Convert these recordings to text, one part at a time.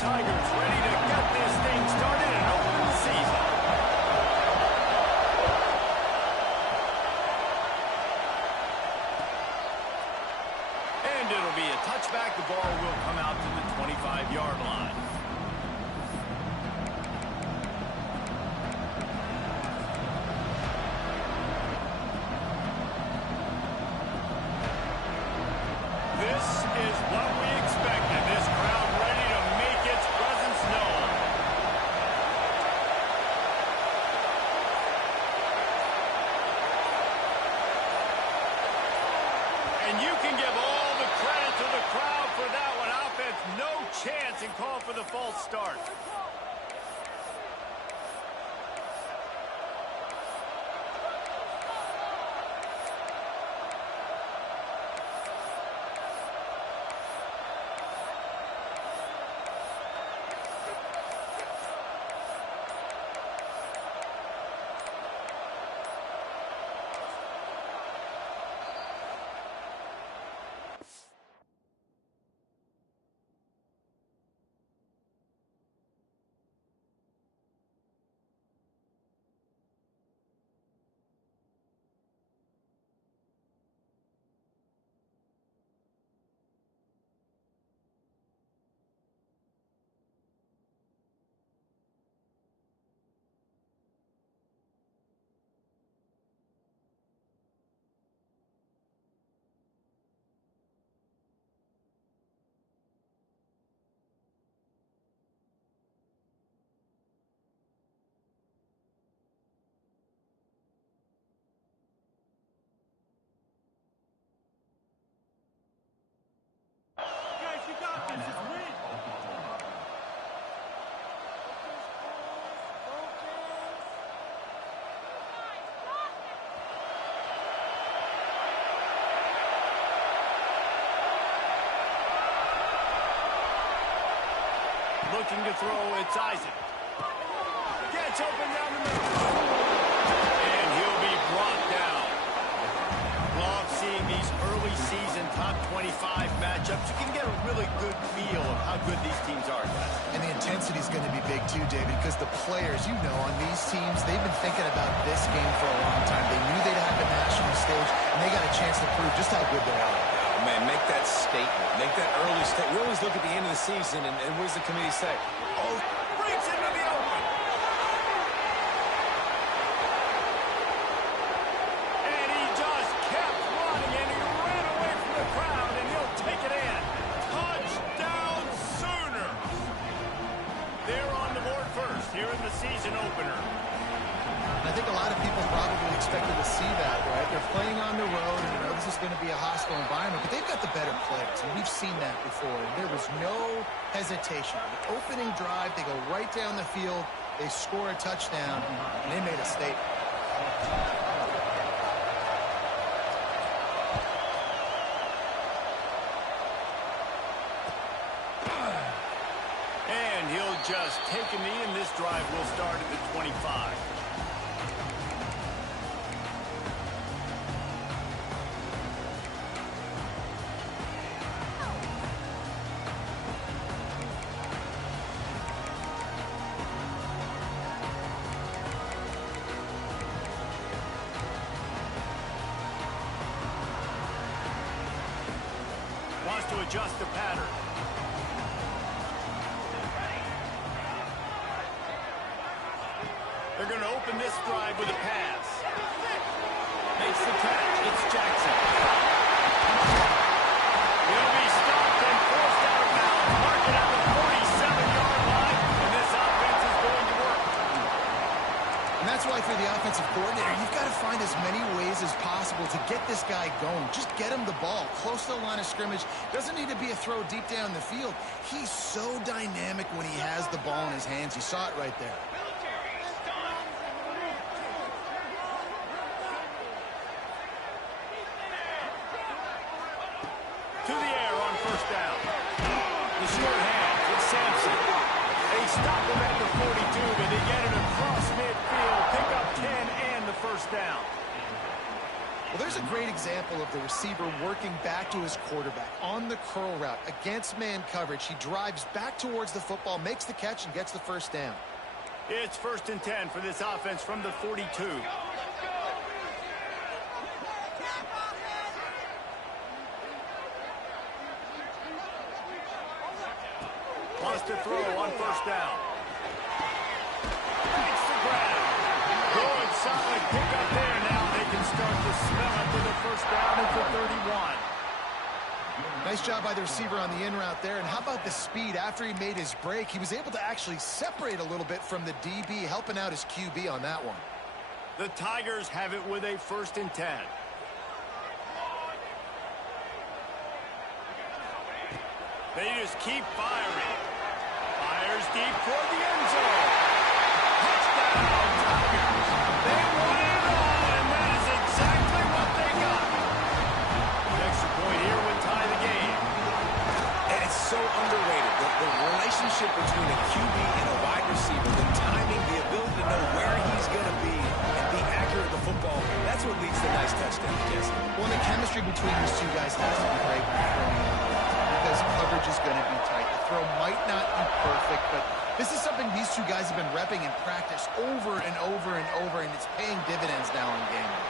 Tigers ready to get this thing started and open the season. And it'll be a touchback. The ball will come out to the 25-yard line. This is what we expected. This crowd ready to make its presence known. And you can give all the credit to the crowd for that one. Offense, no chance, and call for the false start. Looking to throw, it's Isaac. Gets open down the middle. And he'll be brought down. Love seeing these early season top 25 matchups. You can get a really good feel of how good these teams are, guys. And the intensity is going to be big too, David, because the players, you know, on these teams, they've been thinking about this game for a long time. They knew they'd have the national stage, and they got a chance to prove just how good they are. Oh, man, make that statement. Make that early statement. We always look at the end of the season, and what does the committee say? Oh, breaks into the open. And he just kept running, and he ran away from the crowd, and he'll take it in. Touchdown Sooners. They're on the board first here in the season opener. I think a lot of people probably expected to see that, right? They're playing on the road, and you know this is going to be a hostile environment, but they've got the better players, and we've seen that before. And there was no hesitation. The opening drive, they go right down the field, they score a touchdown, and they made a statement. And he'll just take a knee, and this drive will start at the 25. Wants to adjust the pattern. They're going to open this drive with a pass. Makes the catch. It's Jackson. He'll be stopped and forced out of bounds. Mark it at the 47-yard line, and this offense is going to work. And that's why for the offensive coordinator, you've got to find as many ways as possible to get this guy going. Just get him the ball close to the line of scrimmage. Doesn't need to be a throw deep down the field. He's so dynamic when he has the ball in his hands. You saw it right there. To the air on first down. The short hand, it's Sampson. They stop him at the 42, but they get it across midfield. Pick up 10 and the first down. Well, there's a great example of the receiver working back to his quarterback on the curl route against man coverage. He drives back towards the football, makes the catch, and gets the first down. It's 1st and 10 for this offense from the 42. Wants to throw on 1st down. Makes the grab. Good, solid pick up there. Now they can start to smell it for the 1st down and for 31. Nice job by the receiver on the in route there. And how about the speed after he made his break? He was able to actually separate a little bit from the DB, helping out his QB on that one. The Tigers have it with a 1st and 10. They just keep firing. Fires deep toward the end zone. Touchdown, Tigers. They won it all, and that is exactly what they got. The extra point here would tie the game. And it's so underrated. The relationship between a QB and a wide receiver, the timing, the ability to know where he's going to be and be accurate with the football, that's what leads to nice touchdowns, Jesse. Well, the chemistry between these two guys has to be great when they're throwing the ball, because coverage is going to be tight. The throw might not be perfect, but this is something these two guys have been repping in practice over and over and over, and it's paying dividends now in game day.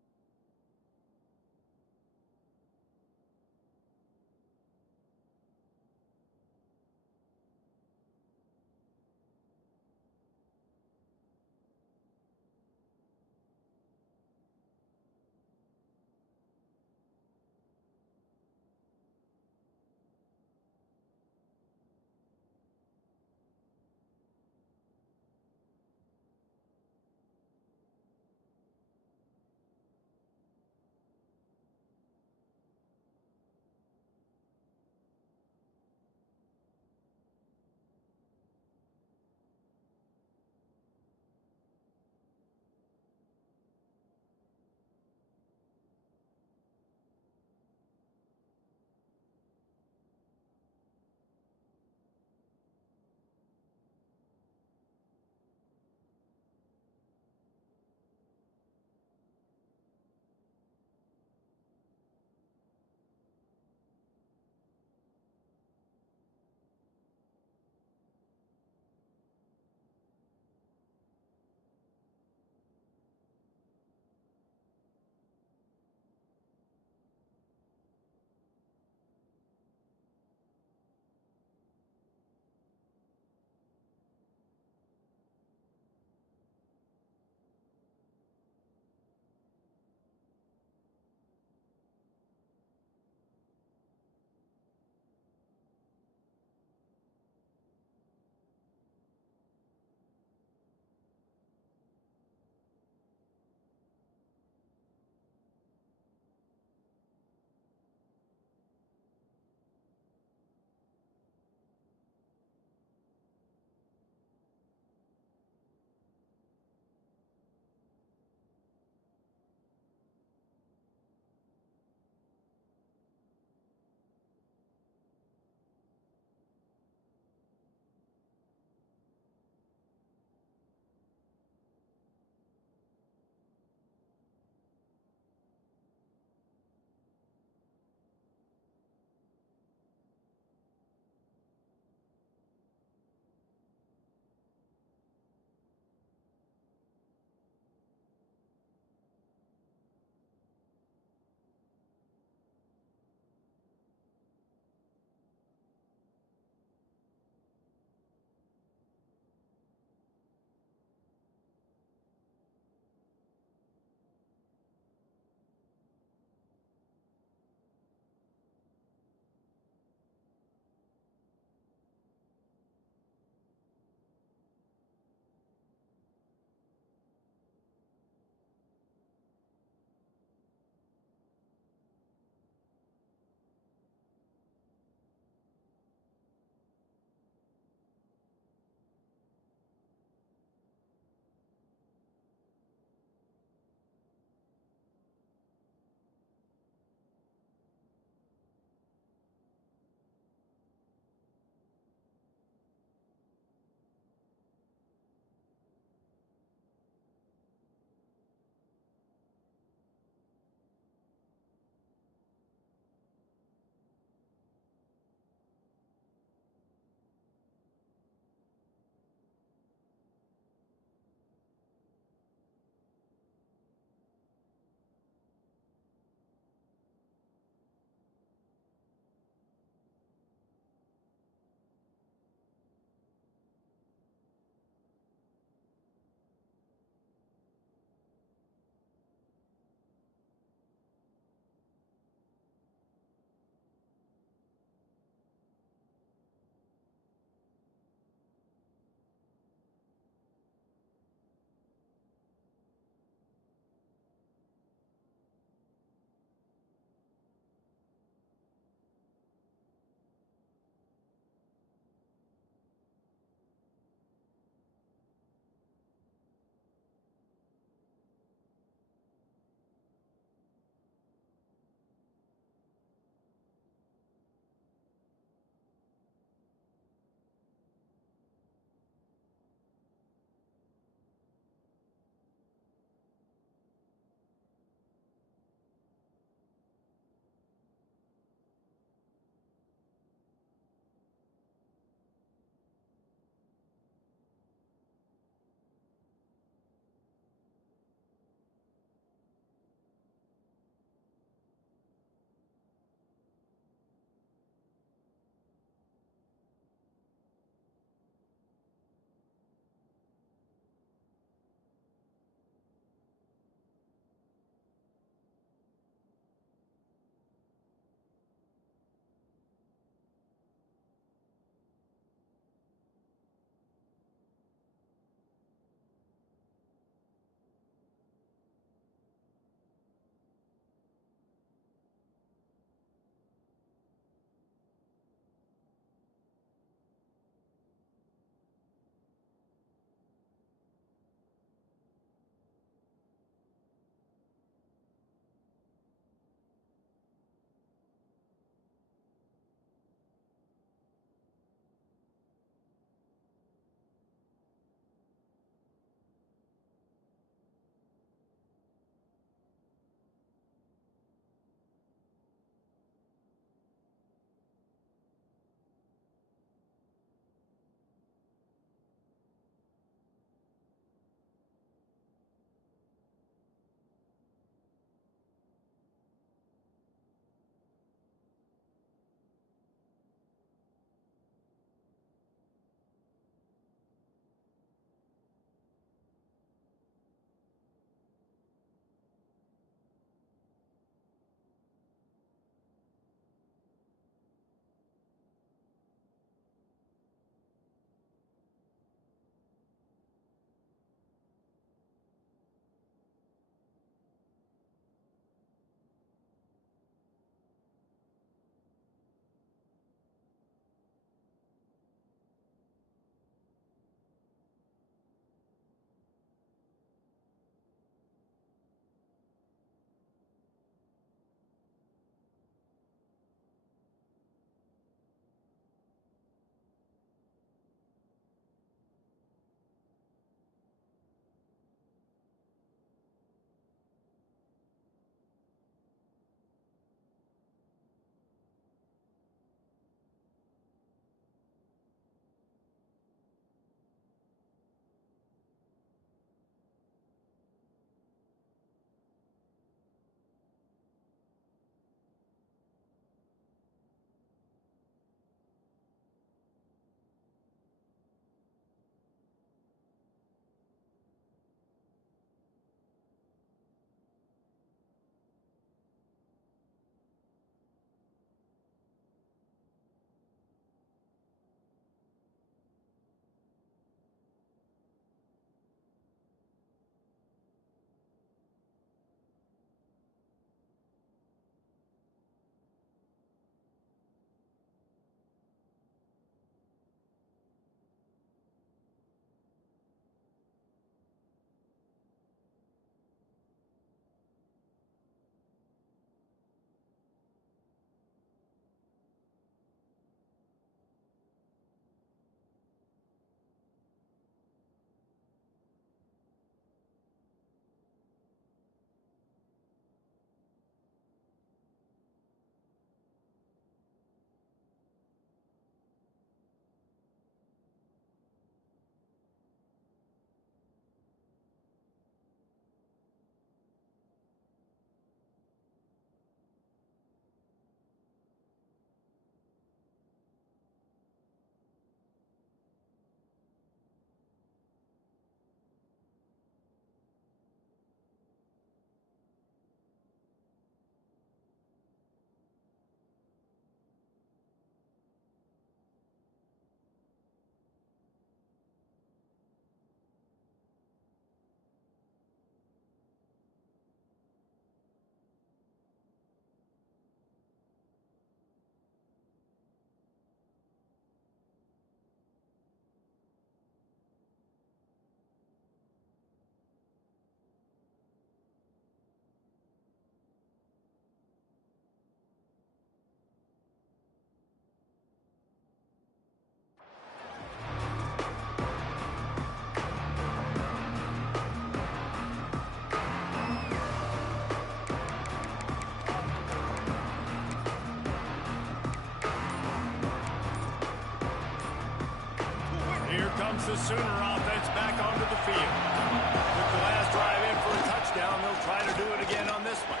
gets the Sooner offense back onto the field. With the last drive in for a touchdown, they'll try to do it again on this one.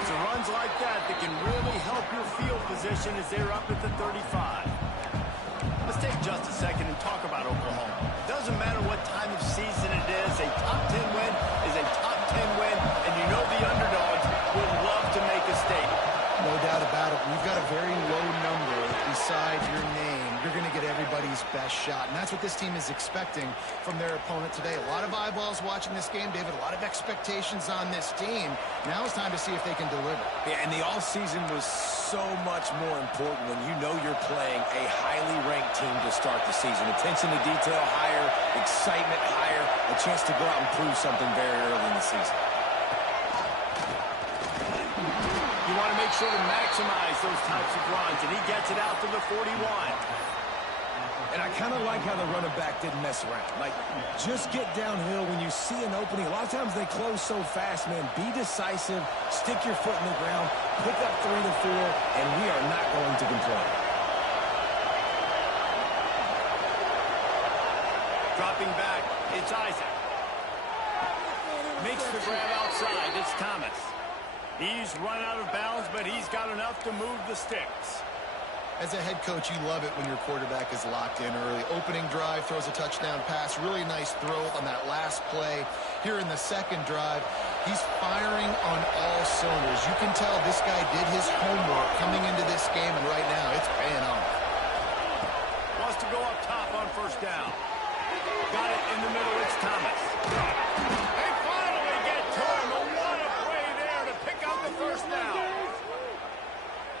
It's runs like that that can really help your field position as they're up at the 35. Let's take just a second and talk about Oklahoma. It doesn't matter what time of season it is. A top 10 win is a top 10 win, and you know the underdogs would love to make a statement. No doubt about it. We've got a very low number beside your name. You're going to get everybody's best shot, and that's what this team is expecting from their opponent today. A lot of eyeballs watching this game, David. A lot of expectations on this team. Now it's time to see if they can deliver. Yeah, and the offseason was so much more important when you know you're playing a highly ranked team to start the season. Attention to detail higher, excitement higher, a chance to go out and prove something very early in the season. You want to make sure to maximize those types of runs, and he gets it out to the 41. And I kind of like how the running back didn't mess around. Like, just get downhill when you see an opening. A lot of times they close so fast, man. Be decisive, stick your foot in the ground, pick up 3 to 4, and we are not going to complain. Dropping back, it's Isaac. Makes the grab outside, it's Thomas. He's run out of bounds, but he's got enough to move the sticks. As a head coach, you love it when your quarterback is locked in early. Opening drive, throws a touchdown pass. Really nice throw on that last play. Here in the second drive, he's firing on all cylinders. You can tell this guy did his homework coming into this game, and right now it's paying off. Wants to go up top on first down. Got it in the middle, it's Thomas. They finally get to him. What a play there to pick up the first down.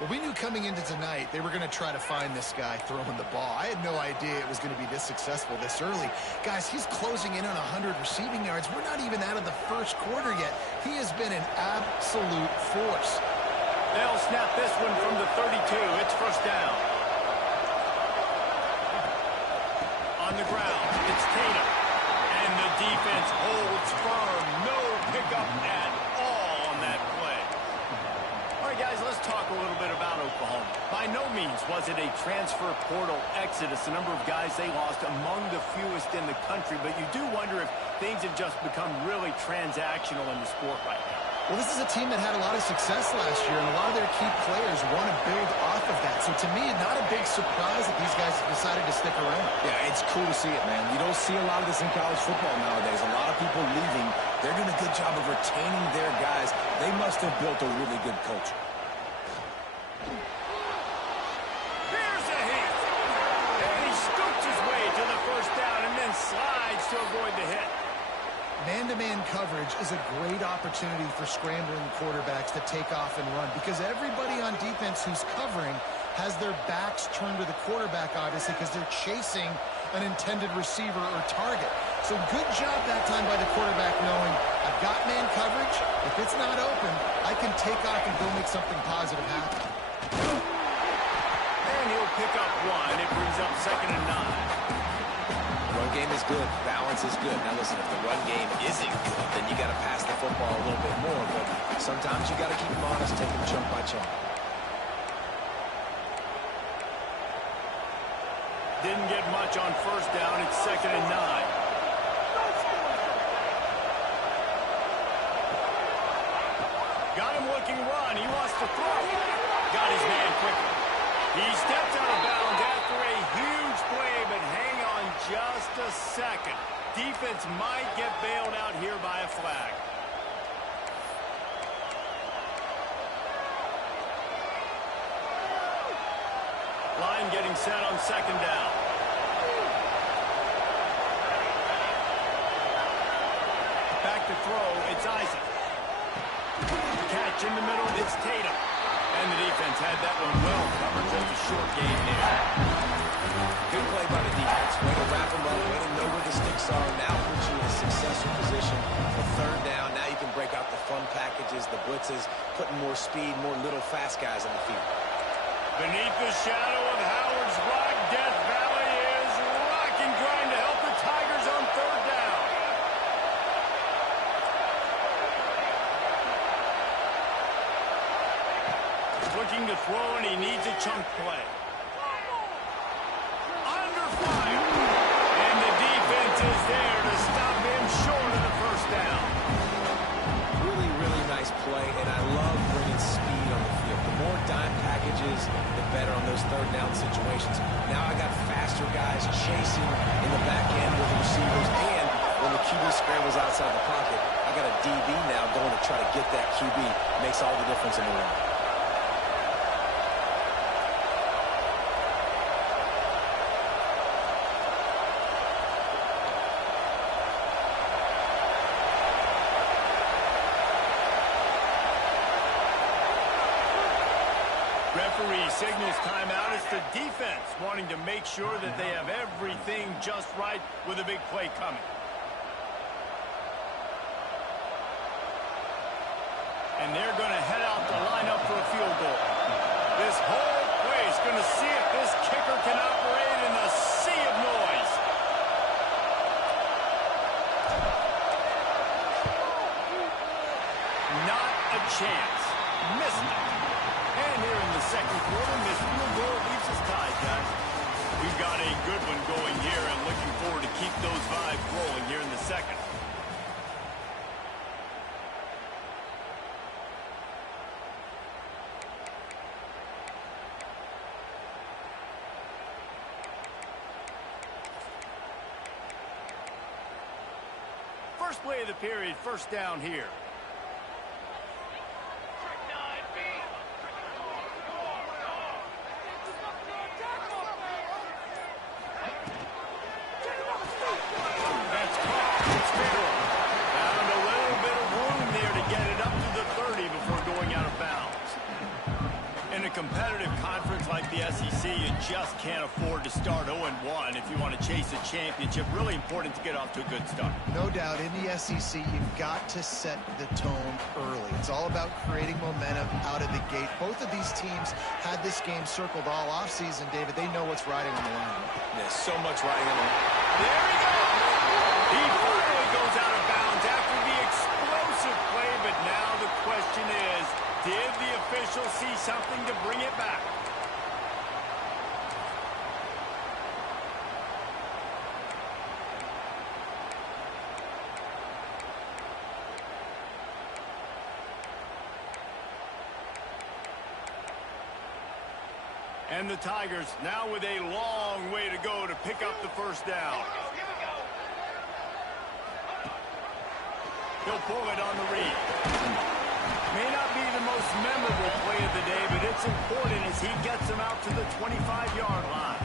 Well, we knew coming into tonight they were going to try to find this guy throwing the ball. I had no idea it was going to be this successful this early. Guys, he's closing in on 100 receiving yards. We're not even out of the first quarter yet. He has been an absolute force. They'll snap this one from the 32. It's first down. On the ground, it's Tatum. And the defense holds firm. No pickup at all on that play. All right, guys, let's talk a little bit about Oklahoma. By no means was it a transfer portal exodus. The number of guys they lost among the fewest in the country, but you do wonder if things have just become really transactional in the sport right now. Well, this is a team that had a lot of success last year, and a lot of their key players want to build off of that. So to me, not a big surprise that these guys have decided to stick around. Yeah, it's cool to see it, man. You don't see a lot of this in college football nowadays. A lot of people leaving. They're doing a good job of retaining their guys. They must have built a really good culture. Here's a hit. And he scoops his way to the first down and then slides to avoid the hit. Man-to-man coverage is a great opportunity for scrambling quarterbacks to take off and run because everybody on defense who's covering has their backs turned to the quarterback, obviously, because they're chasing an intended receiver or target. So good job that time by the quarterback knowing I've got man coverage. If it's not open, I can take off and go make something positive happen. And he'll pick up one. It brings up 2nd and 9. Run game is good. Balance is good. Now, listen, if the run game isn't good, then you got to pass the football a little bit more. But sometimes you got to keep them honest, take them chunk by chunk. Didn't get much on first down. It's 2nd and 9. Got him looking run. He wants to throw. Got his man quickly. He stepped out of bounds after a huge play, but hang on just a second. Defense might get bailed out here by a flag. Line getting set on 2nd down. Back to throw, it's Isaac. Catch in the middle, it's Tatum. And the defense had that one well covered. Just a short gain there. Good play by the defense. Way to wrap them up, way to know where the sticks are. Now puts you in a successful position for 3rd down. Now you can break out the fun packages, the blitzes, putting more speed, more little fast guys on the field. Beneath the shadow of Howard's Rock, Death Valley is rock and grind to help the Tigers on 3rd down. Looking to throw, and he needs a chunk play. Under fire. play, and I love bringing speed on the field. The more dime packages, the better on those third down situations. Now I got faster guys chasing in the back end with the receivers, and when the QB scrambles outside the pocket, I got a DB now going to try to get that QB. Makes all the difference in the world. Referee signals timeout. It's the defense wanting to make sure that they have everything just right with a big play coming. And they're going to head out to line up for a field goal. This whole play is going to see if this kicker can operate in a sea of noise. Not a chance. Missed it. And here in the second quarter, this field goal leaves us tied, guys. We've got a good one going here and looking forward to keep those vibes rolling here in the second. First play of the period, first down here. That's caught. It's fair. Found a little bit of room there to get it up to the 30 before going out of bounds. In a competitive conference like the SEC, you just can't afford to start 0-1 if you want to chase a championship. Really important to get off to a good start. No doubt, in the SEC, you've got to set the tone early. It's all about creating momentum out of the gate. Both of these teams had this game circled all offseason, David. They know what's riding on the line. There's so much riding on the line. There he goes. He finally goes out of bounds after the explosive play, but now the question is, did the official see something to bring it back? And the Tigers now with a long way to go to pick up the first down. He'll pull it on the read. May not be the most memorable play of the day, but it's important as he gets him out to the 25-yard line.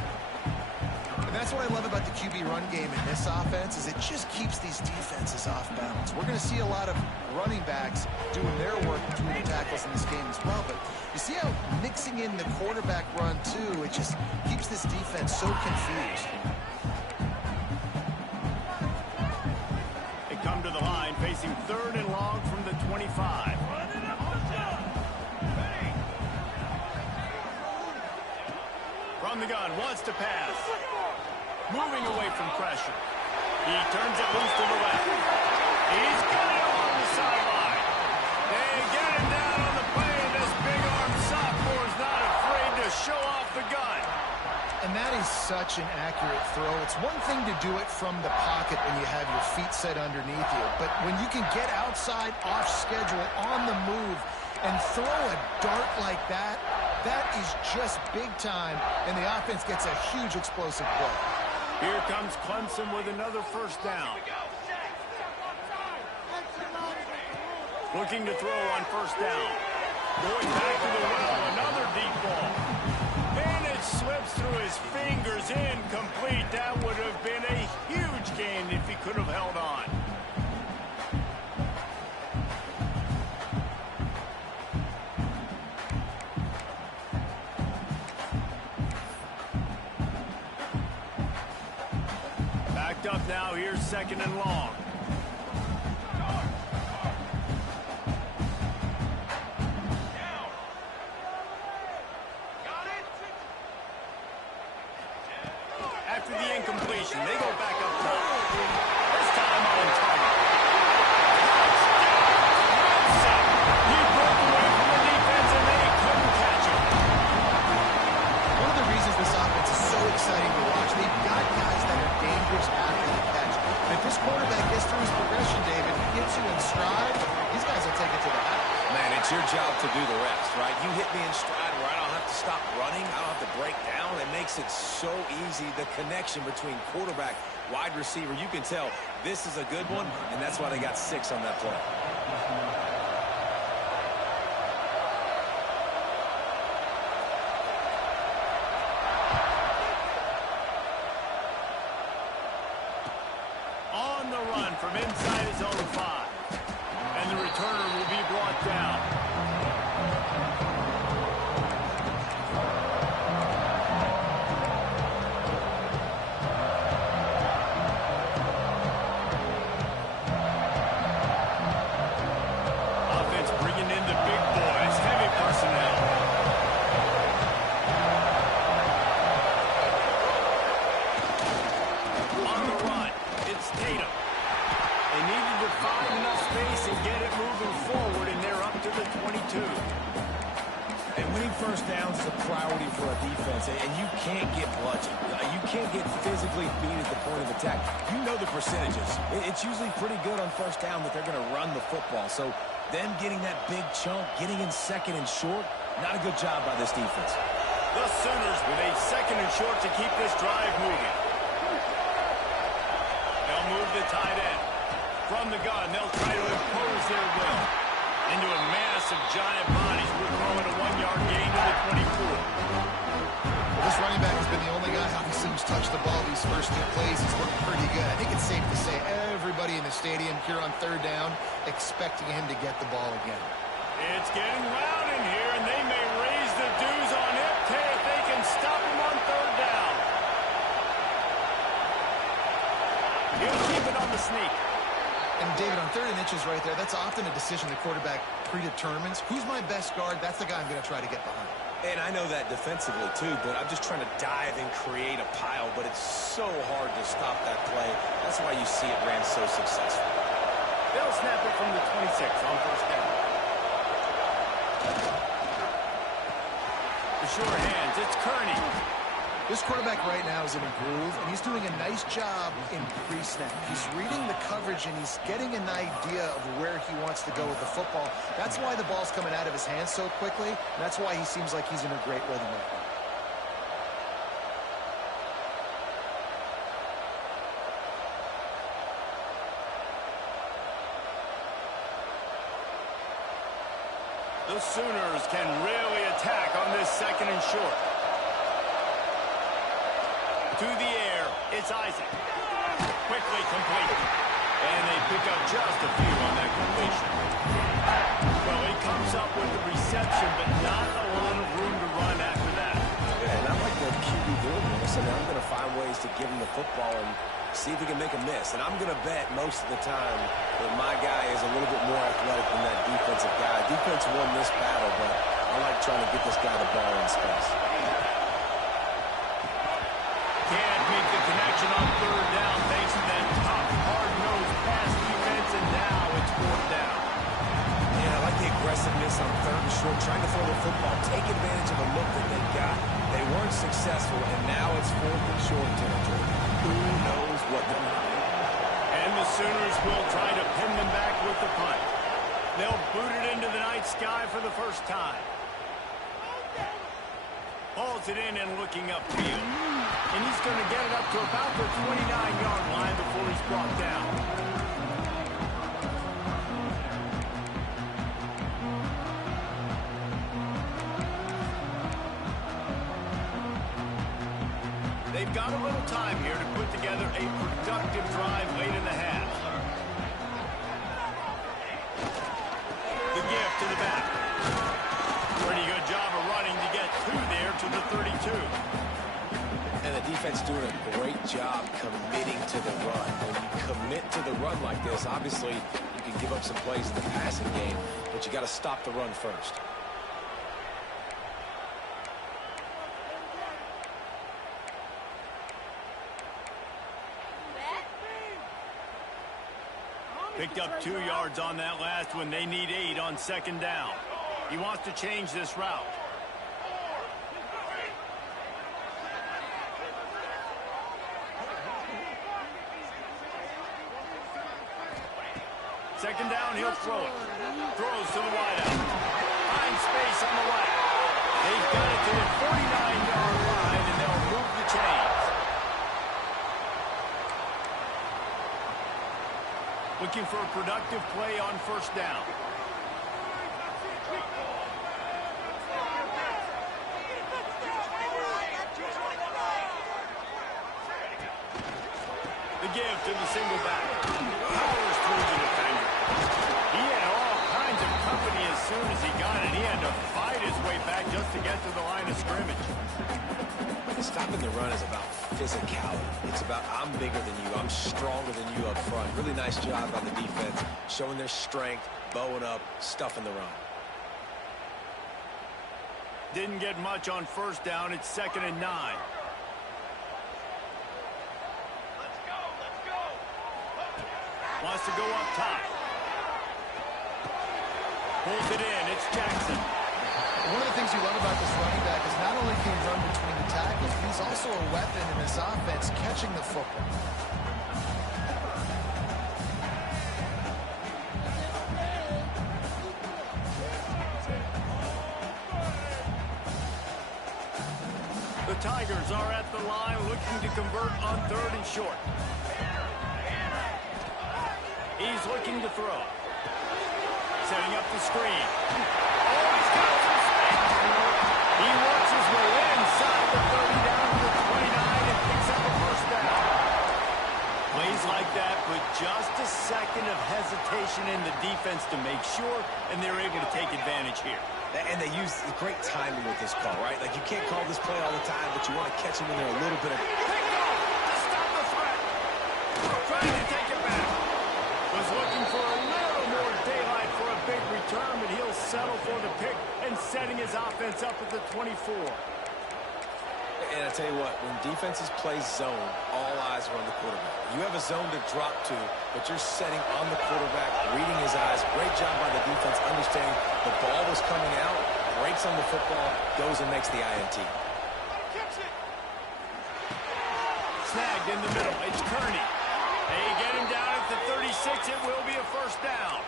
And that's what I love about the QB run game in this offense, is it just keeps these defenses off balance. We're going to see a lot of running backs doing their work between the tackles in this game as well, but you see how mixing in the quarterback run too, it just keeps this defense so confused. They come to the line facing 3rd and long from the 25. From the gun, wants to pass. Moving away from pressure. He turns it loose to the left. He's got it on the sideline. They get him down on the play, and this big-arm sophomore is not afraid to show off the gun. And that is such an accurate throw. It's one thing to do it from the pocket when you have your feet set underneath you, but when you can get outside, off schedule, on the move, and throw a dart like that, that is just big time, and the offense gets a huge explosive play. Here comes Clemson with another first down. Looking to throw on first down. Going back to the well, another deep ball. And it slips through his fingers, incomplete. That would have been a huge gain if he could have held on. Backed up now, here's 2nd and long. After the incompletion, they go back up top. This time on target. Touchdown! He broke away from the defense and they couldn't catch him. One of the reasons this offense is so exciting to watch, they've got guys that are dangerous after the catch. If this quarterback gets right? You hit me in stride where I don't have to stop running. I don't have to break down. It makes it so easy, the connection between quarterback, wide receiver. You can tell this is a good one, and that's why they got 6 on that play. On the run from inside his own 5. And the returner will be brought down. Offense bringing in the big boys, heavy personnel. On the run, it's Tatum. They needed to find enough space and get it moving forward, and they're up to the 22. And winning first downs is a priority for a defense, and you can't get bludgeoned. You can't get physically beat at the point of attack. You know the percentages. It's usually pretty good on first down that they're going to run the football. So them getting that big chunk, getting in second and short, not a good job by this defense. The Sooners with a second and short to keep this drive moving. They'll move the tight end. From the gun, they'll try to impose their will. Into a mass of giant bodies, we're throwing a 1-yard gain to the 24. This running back has been the only guy who seems touched the ball these first 2 plays. He's looked pretty good. I think it's safe to say everybody in the stadium here on third down expecting him to get the ball again. It's getting loud in here, and they may raise the dues on it if they can stop him on third down. He'll keep it on the sneak. And, David, on 3rd and inches right there, that's often a decision the quarterback predetermines. Who's my best guard? That's the guy I'm going to try to get behind. And I know that defensively, too, but I'm just trying to dive and create a pile, but it's so hard to stop that play. That's why you see it ran so successful. They'll snap it from the 26 on first down. The sure hands, it's Kearney. This quarterback right now is in a groove, and he's doing a nice job in pre-snap. He's reading the coverage, and he's getting an idea of where he wants to go with the football. That's why the ball's coming out of his hands so quickly, and that's why he seems like he's in a great rhythm right now. The Sooners can really attack on this second and short. To the air, it's Isaac. Quickly complete. And they pick up just a few on that completion. Well, he comes up with the reception, but not a lot of room to run after that. Yeah, and I like the QB doing this. And I'm going to find ways to give him the football and see if he can make a miss. And I'm going to bet most of the time that my guy is a little bit more athletic than that defensive guy. Defense won this battle, but I like trying to get this guy the ball in space. Can't make the connection on third down thanks to that tough, hard-nosed pass defense, and now it's 4th down. Yeah, I like the aggressiveness on 3rd and short, trying to throw the football, take advantage of a look that they got. They weren't successful, and now it's 4th and short territory. Who knows what they're going to do? And the Sooners will try to pin them back with the punt. They'll boot it into the night sky for the first time. Hauls it in and looking upfield. And he's going to get it up to about the 29-yard line before he's brought down. They've got a little time here to put together a productive drive late in the half. The gift to the back. Pretty good job of running to get through there to the 32. And the defense doing a great job committing to the run. When you commit to the run like this, obviously you can give up some plays in the passing game, but you got to stop the run first. Picked up 2 yards on that last one. They need 8 on 2nd down. He wants to change this route. Second down, he'll throw it. Throws to the wideout. find space on the left. They've got it to the 49-yard line, and they'll move the chains. Looking for a productive play on first down. The give to the single back. Powers through the defender. He had all kinds of company as soon as he got it. He had to fight his way back just to get to the line of scrimmage. Stopping the run is about physicality. It's about I'm bigger than you. I'm stronger than you up front. Really nice job on the defense, showing their strength, bowing up, stuffing the run. Didn't get much on first down. It's 2nd and 9. Wants to go up top. Pulls it in. It's Jackson. One of the things you love about this running back is not only can he run between the tackles, but he's also a weapon in this offense catching the football. The Tigers are at the line looking to convert on 3rd and short. He's looking to throw. Setting up the screen. Oh, he's got some space. He works his way inside the 30 down to the 29 and picks up a first down. Plays like that with just a second of hesitation in the defense to make sure, and they're able to take advantage here. And they use great timing with this call, right? Like, you can't call this play all the time, but you want to catch them when they're a little bit of... Pick off to stop the threat. Trying to take it back. Was looking for a little more daylight for a big return, but he'll settle for the pick and setting his offense up at the 24. And I tell you what, when defenses play zone, all eyes are on the quarterback. You have a zone to drop to, but you're setting on the quarterback, reading his eyes. Great job by the defense, understanding the ball was coming out, breaks on the football, goes and makes the INT. Snagged in the middle. It's Kearney. They get him down at the 36. It will be a first down.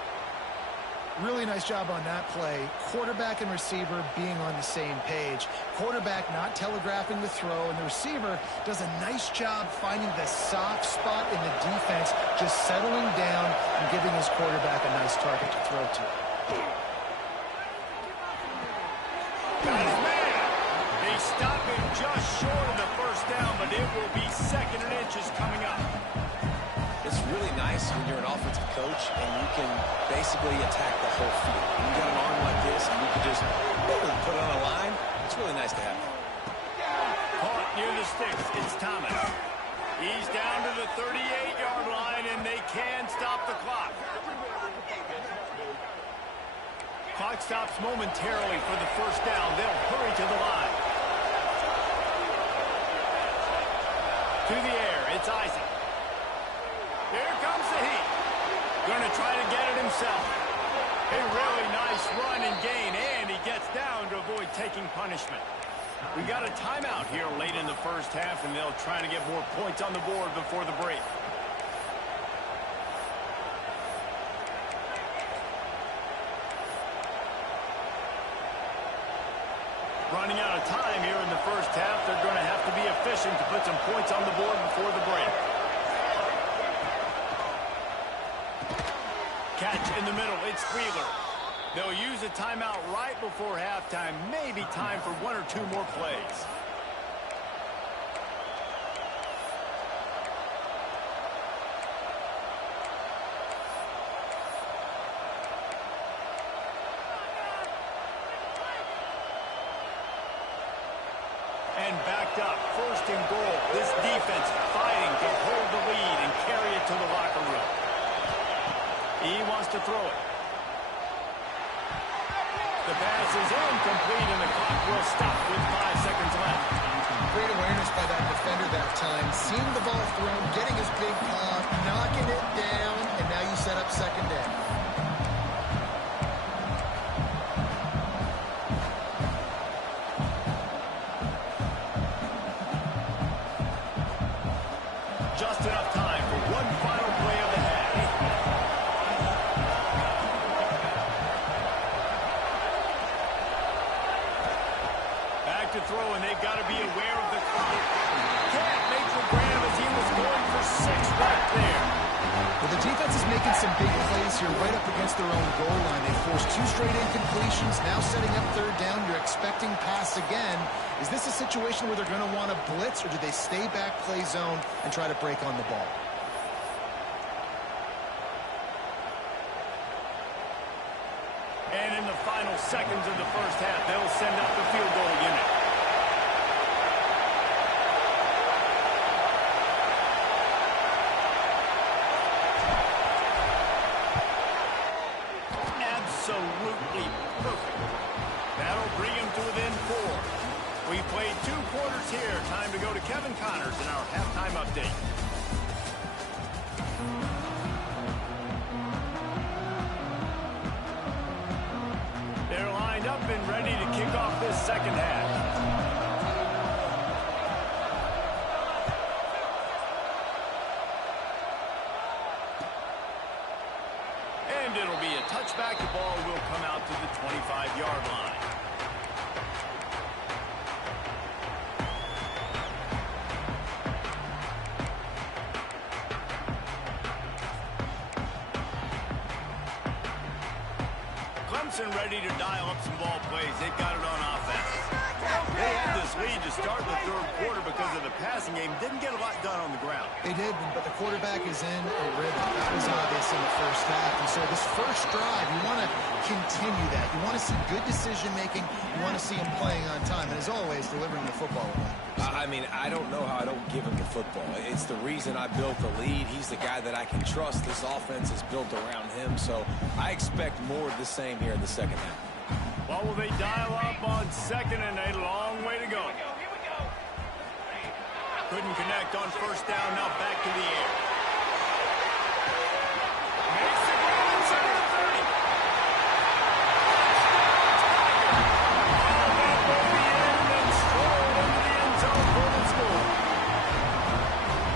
Really nice job on that play. Quarterback and receiver being on the same page. Quarterback not telegraphing the throw, and the receiver does a nice job finding the soft spot in the defense, just settling down and giving his quarterback a nice target to throw to. Got his man. They stop him just short of the first down, but it will be 2nd and inches coming up. It's really nice when you're an offensive coach and you can basically attack the whole field. When you got an arm like this and you can just put it on a line, it's really nice to have that. Caught near the sticks. It's Thomas. He's down to the 38-yard line, and they can stop the clock. Clock stops momentarily for the first down. They'll hurry to the line. To the air. It's Isaac. Here comes the heat. Going to try to get it himself. A really nice run and gain, and he gets down to avoid taking punishment. We got a timeout here late in the first half, and they'll try to get more points on the board before the break. Running out of time here in the first half. They're going to have to be efficient to put some points on the board before the break. Catch in the middle. It's Wheeler. They'll use a timeout right before halftime. Maybe time for 1 or 2 more plays. And backed up. 1st and goal. This defense fighting to hold the lead and carry it to the locker room. He wants to throw it. The pass is incomplete, and the clock will stop with 5 seconds left. Great awareness by that defender that time. Seeing the ball thrown, getting his big paw, knocking it down, and now you set up 2nd down. Just enough time for one final play of the half. back to throw, and they've got to be aware of the clock. Can't make the grab as he was going for 6 right there. Well, the defense is making some big plays here right up against their own goal line. They forced 2 straight incompletions, now setting up 3rd down. You're expecting pass again. Is this a situation where they're going to want to blitz, or do they stay back, play zone, and try to break on the ball? And in the final seconds of the first half, they'll send out the field goal unit. Absolutely perfect. That'll bring him to within 4. We played 2 quarters here. Time to go to Kevin Connors in our halftime update. They're lined up and ready to kick off this second half. And it'll be a touchback. The ball will come out to the 25-yard line. Clemson ready to dial up some ball plays. They've got it on offense. They had this lead to start the 3rd quarter because of the passing game. Didn't get a lot done on the ground. They did, but the quarterback is in a rhythm. That was obvious in the first half. And so this first drive, you want to continue that. You want to see good decision-making. You want to see him playing on time. And as always, delivering the football. I mean, I don't know how I don't give him the football. It's the reason I built the lead. He's the guy that I can trust. This offense is built around him. So I expect more of the same here in the second half. Well, will they dial up on 2nd and a long way to go? Couldn't connect on 1st down. Now back to the air. Makes the grab inside the 30. Oh, that will be in and strolled into the end zone for the score.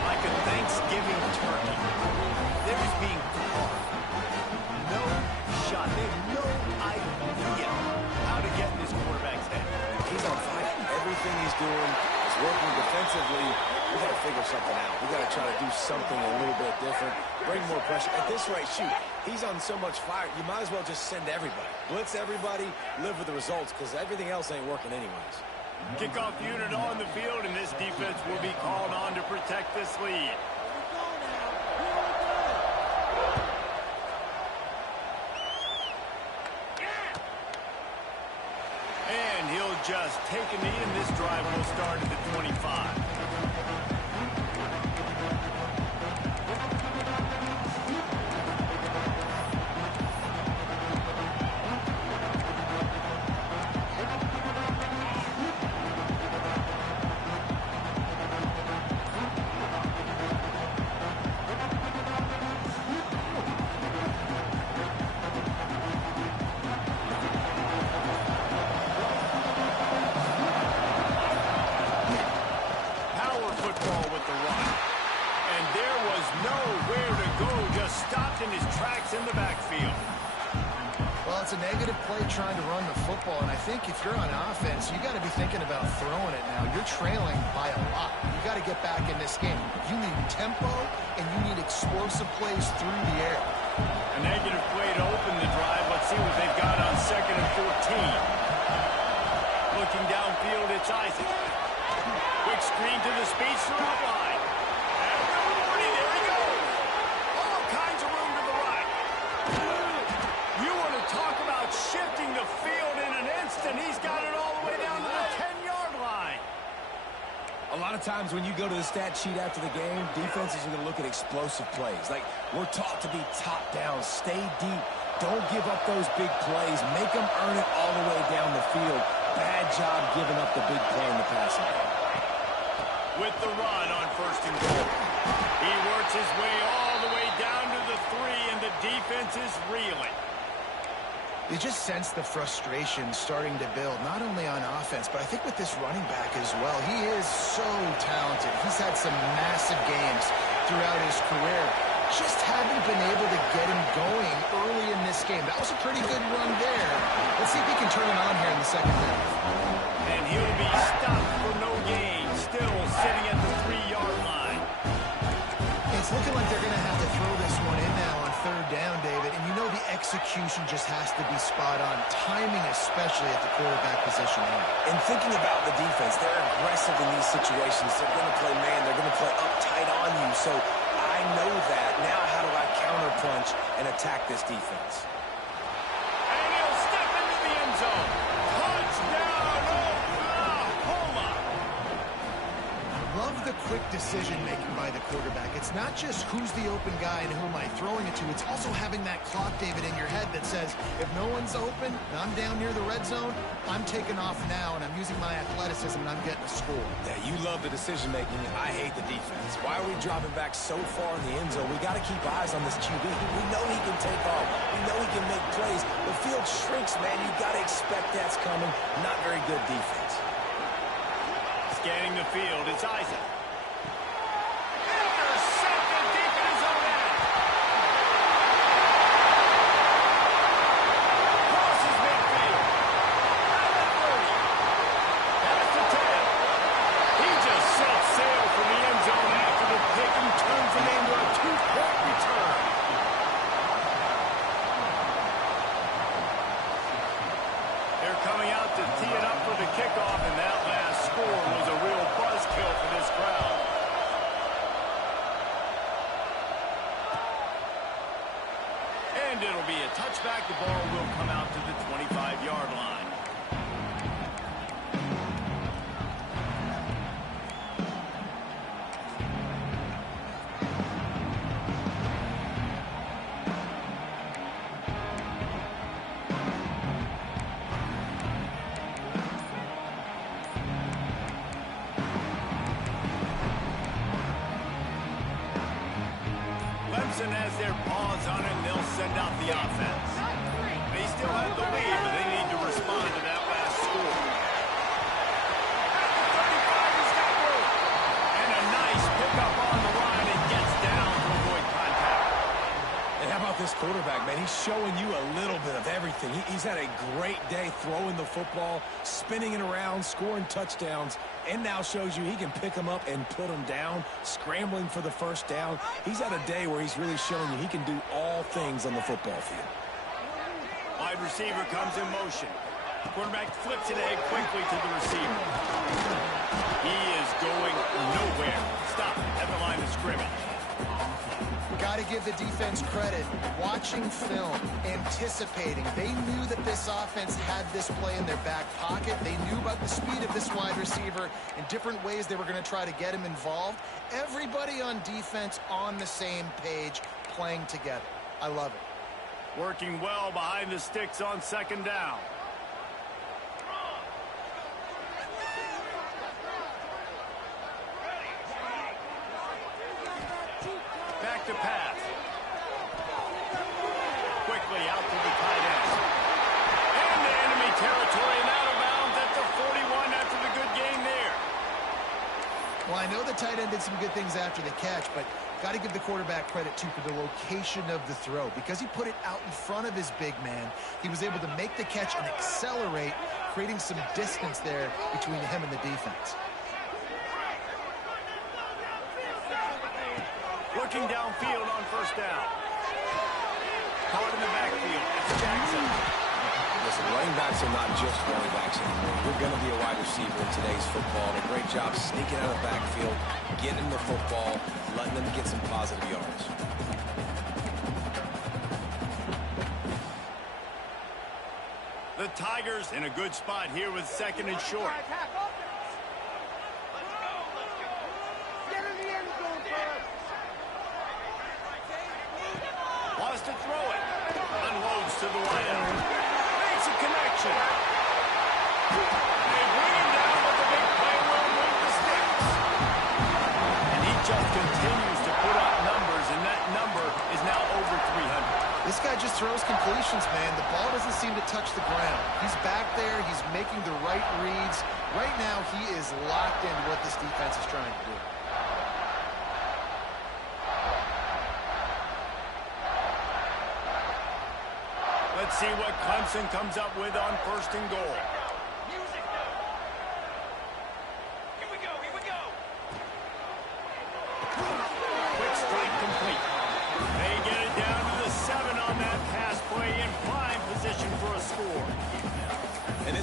Like a Thanksgiving turkey. They're just being caught. No shot. They have no idea how to get in this quarterback's head. He's on fire. Everything he's doing is working defensively. We got to figure something out. We got to try to do something a little bit different. Bring more pressure. At this rate, shoot, he's on so much fire, you might as well just send everybody. Blitz everybody, live with the results, because everything else ain't working anyways. Kickoff unit on the field, and this defense will be called on to protect this lead. And he'll just take a knee, and this drive will start at the 25. In his tracks in the backfield. Well, it's a negative play trying to run the football, and I think if you're on offense, you got to be thinking about throwing it now. You're trailing by a lot. You got to get back in this game. You need tempo, and you need explosive plays through the air. A negative play to open the drive. Let's see what they've got on 2nd and 14. Looking downfield, it's Isaac. Quick screen to the speedster outline. Shifting the field in an instant. He's got it all the way down to the 10-yard line. A lot of times when you go to the stat sheet after the game, defenses are going to look at explosive plays. Like, we're taught to be top down, stay deep, don't give up those big plays, make them earn it all the way down the field. Bad job giving up the big play in the passing game. With the run on 1st and goal. He works his way all the way down to the 3, and the defense is reeling. You just sense the frustration starting to build, not only on offense, but I think with this running back as well. He is so talented. He's had some massive games throughout his career. Just haven't been able to get him going early in this game. That was a pretty good run there. Let's see if he can turn it on here in the second half. And he'll be It's looking like they're going to have to throw this one in now on third down, David. And you know the execution just has to be spot on. Timing especially at the quarterback position here. And thinking about the defense, they're aggressive in these situations. They're going to play man. They're going to play up tight on you. So I know that. Now how do I counterpunch and attack this defense? And he'll step into the end zone. Touchdown, Oklahoma! Love the quick decision-making by the quarterback. It's not just who's the open guy and who am I throwing it to. It's also having that clock, David, in your head that says, if no one's open and I'm down near the red zone, I'm taking off now and I'm using my athleticism and I'm getting a score. Yeah, you love the decision-making. I hate the defense. Why are we dropping back so far in the end zone? We got to keep eyes on this QB. We know he can take off. We know he can make plays. The field shrinks, man. You got to expect that's coming. Not very good defense. Scanning the field, it's Isaac. Intercepted deep in his own end. Crosses midfield. Pass to Taylor. He just set sail from the end zone after the pick and turns it into a two-point return. They're coming out to tee it up for the kickoff, and that last score was a real buzzkill for this crowd. And it'll be a touchback. The ball will come out to the 25-yard line. Clemson has their paws on it, and they'll send out the offense. They still have the lead, but they need to respond to that last score. At the 35, he's got room. And a nice pickup on the line and gets down to avoid contact. And how about this quarterback, man? He's showing you a little bit of everything. He's had a great day throwing the football, spinning it around, scoring touchdowns, and now shows you he can pick them up and put them down, scrambling for the first down. He's had a day where he's really showing you he can do all things on the football field. Wide receiver comes in motion. Quarterback flips it ahead quickly to the receiver. He is going nowhere. Stop at the line of scrimmage. Got to give the defense credit. Watching film, anticipating. They knew that this offense had this play in their back pocket. They knew about the speed of this wide receiver and different ways they were going to try to get him involved. Everybody on defense on the same page, playing together. I love it. Working well behind the sticks on second down. Back to pass. Quickly out to the tight end. Into enemy territory and out of bounds at the 41 after the good gain there. Well, I know the tight end did some good things after the catch, but got to give the quarterback credit, too, for the location of the throw. Because he put it out in front of his big man, he was able to make the catch and accelerate, creating some distance there between him and the defense. Looking downfield on first down. Caught in the backfield. It's Jackson. Listen, running backs are not just running backs anymore. You're going to be a wide receiver in today's football. And a great job sneaking out of the backfield, getting the football, letting them get some positive yards. The Tigers in a good spot here with second and short. Wants to throw it. Unloads to the wide end. Makes a connection. They bring him down, but the big play will move the sticks. And he just continues to put up numbers, and that number is now over 300. This guy just throws completions, man. The ball doesn't seem to touch the ground. He's back there. He's making the right reads. Right now, he is locked into what this defense is trying to do. Let's see what Clemson comes up with on first and goal. Quick strike to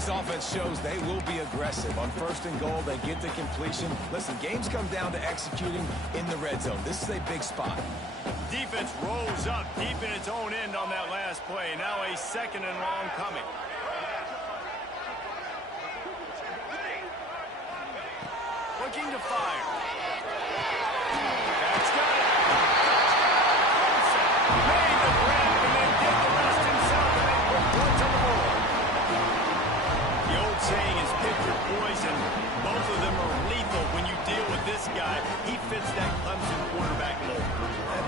This offense shows they will be aggressive. On 1st and goal, they get the completion. Listen, games come down to executing in the red zone. This is a big spot. Defense rose up deep in its own end on that last play. Now a 2nd and long coming. Looking to fire. That's got it. Clemson made the grab and then did the rest himself, and they put points on the board. The old saying is pick your poison. Both of them are lethal when you deal with this guy. He fits that Clemson quarterback mold.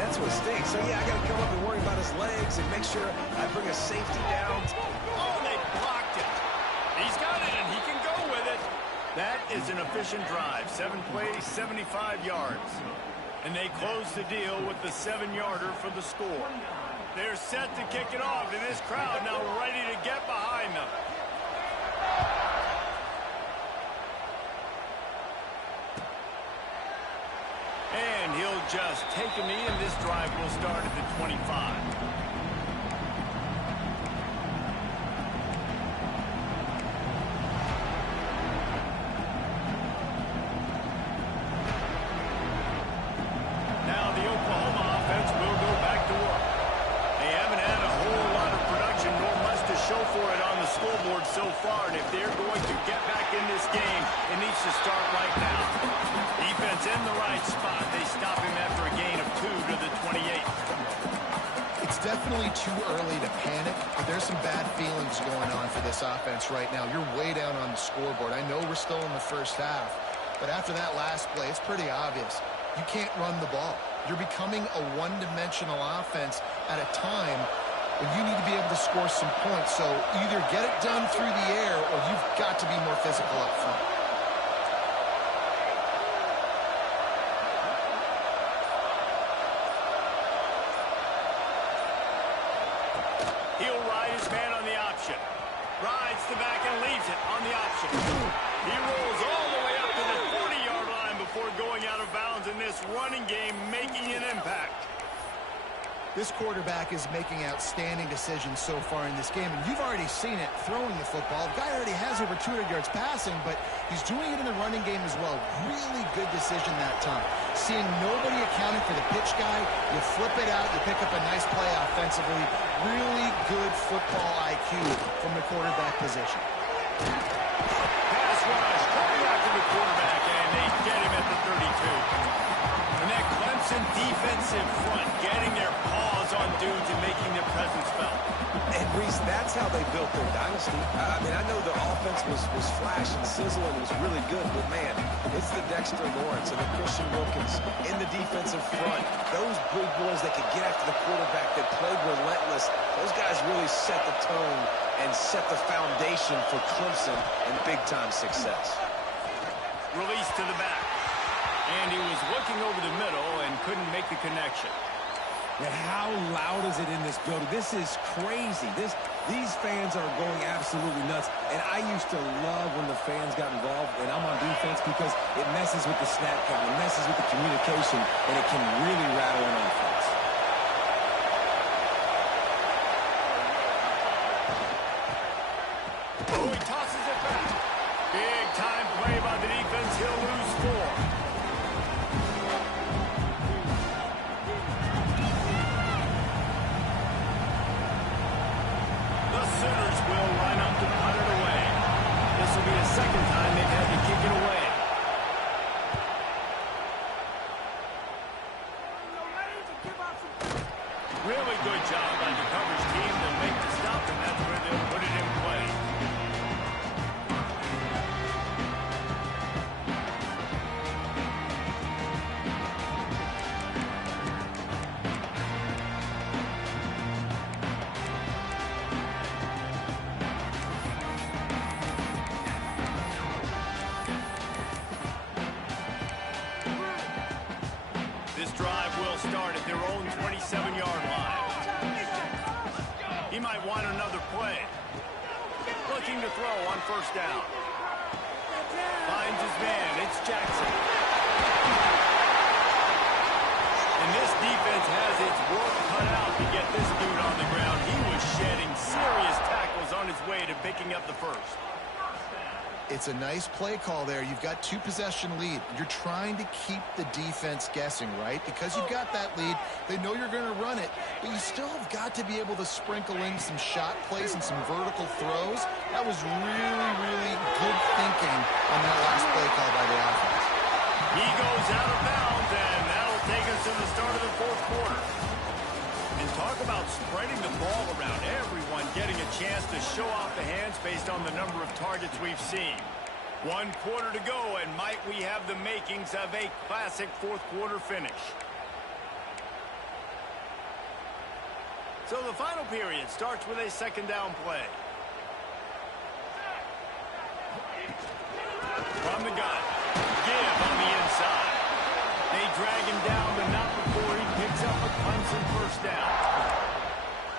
That's what stinks. So, yeah, I got to come up and worry about his legs and make sure I bring a safety down. Oh, they blocked it. He's got it, and he can go with it. That is an efficient drive. 7 plays, 75 yards. And they close the deal with the 7-yarder for the score. They're set to kick it off, and this crowd now ready to get behind them. And he'll just take a knee, and this drive will start at the 25. Now the Oklahoma offense will go back to work. They haven't had a whole lot of production, nor much to show for it on the scoreboard so far, and if they're going to get back in this game, it needs to start right now. Defense in the right spot. They stop him after a gain of 2 to the 28. It's definitely too early to panic, but there's some bad feelings going on for this offense right now. You're way down on the scoreboard. I know we're still in the first half, but after that last play, it's pretty obvious. You can't run the ball. You're becoming a one-dimensional offense at a time when you need to be able to score some points. So either get it done through the air or you've got to be more physical up front. He'll ride his man on the option. Rides the back and leaves it on the option. He rolls all the way up to the 40-yard line before going out of bounds in this running game, making an impact. This quarterback is making outstanding decisions so far in this game, and you've already seen it throwing the football. The guy already has over 200 yards passing, but he's doing it in the running game as well. Really good decision that time. Seeing nobody accounting for the pitch guy, you flip it out, you pick up a nice play offensively. Really good football IQ from the quarterback position. Pass rush, coming after the quarterback, and they get him at the 32. And that Clemson defensive front getting their paws on dudes and making their presence felt. And, Reese, that's how they built their dynasty. I mean, I know the offense was flash and sizzle and was really good, but, man, it's the Dexter Lawrence and the Christian Wilkins in the defensive front. Those big boys that could get after the quarterback, that played relentless, those guys really set the tone and set the foundation for Clemson and big-time success. Release to the back. And he was looking over the middle and couldn't make the connection. And how loud is it in this building? This is crazy. These fans are going absolutely nuts. And I used to love when the fans got involved, and I'm on defense because it messes with the snap count, it messes with the communication, and it can really rattle an offense. Oh, he tosses it back. Big time play by the defense. He'll lose 4. Sooners will line up to punt it away. This will be the second time they've had to kick it away. Really good job by the coverage team to make the stop, and that's where they'll put it in play. This drive will start at their own 27-yard line. He might want another play. Looking to throw on 1st down. Finds his man. It's Jackson. And this defense has its work cut out to get this dude on the ground. He was shedding serious tackles on his way to picking up the 1st. It's a nice play call there. You've got 2-possession lead. You're trying to keep the defense guessing, right? Because you've got that lead, they know you're going to run it, but you still have got to be able to sprinkle in some shot plays and some vertical throws. That was really, really good thinking on that last play call by the offense. He goes out of bounds, and that'll take us to the start of the fourth quarter. And talk about spreading the ball around, everyone getting a chance to show off the hands based on the number of targets we've seen. 1 quarter to go, and might we have the makings of a classic fourth quarter finish. So the final period starts with a second down play. From the gun, give on the inside. They drag him down, but not before he picks up a Clemson first down.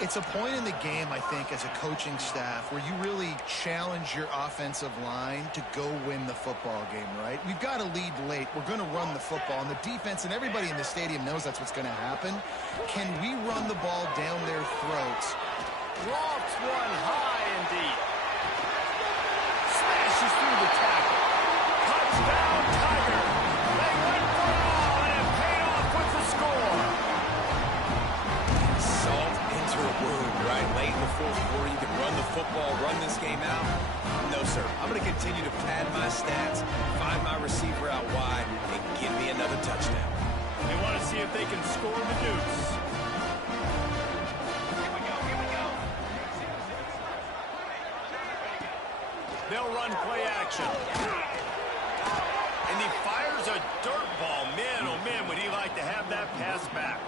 It's a point in the game, I think, as a coaching staff where you really challenge your offensive line to go win the football game, right? We've got to lead late. We're going to run the football, and the defense and everybody in the stadium knows that's what's going to happen. Can we run the ball down their throats? Lofts one high and deep. Smashes through the tackle. Touchdown, Tiger. They went for it all, and it paid off with the score. Salt into a wound, right? Late in the fourth quarter, you can run the football, run this game out. No, sir. I'm going to continue to pad my stats, find my receiver out wide, and give me another touchdown. They want to see if they can score the deuce. They'll run play action. And he fires a dirt ball. Man, oh man, would he like to have that pass back.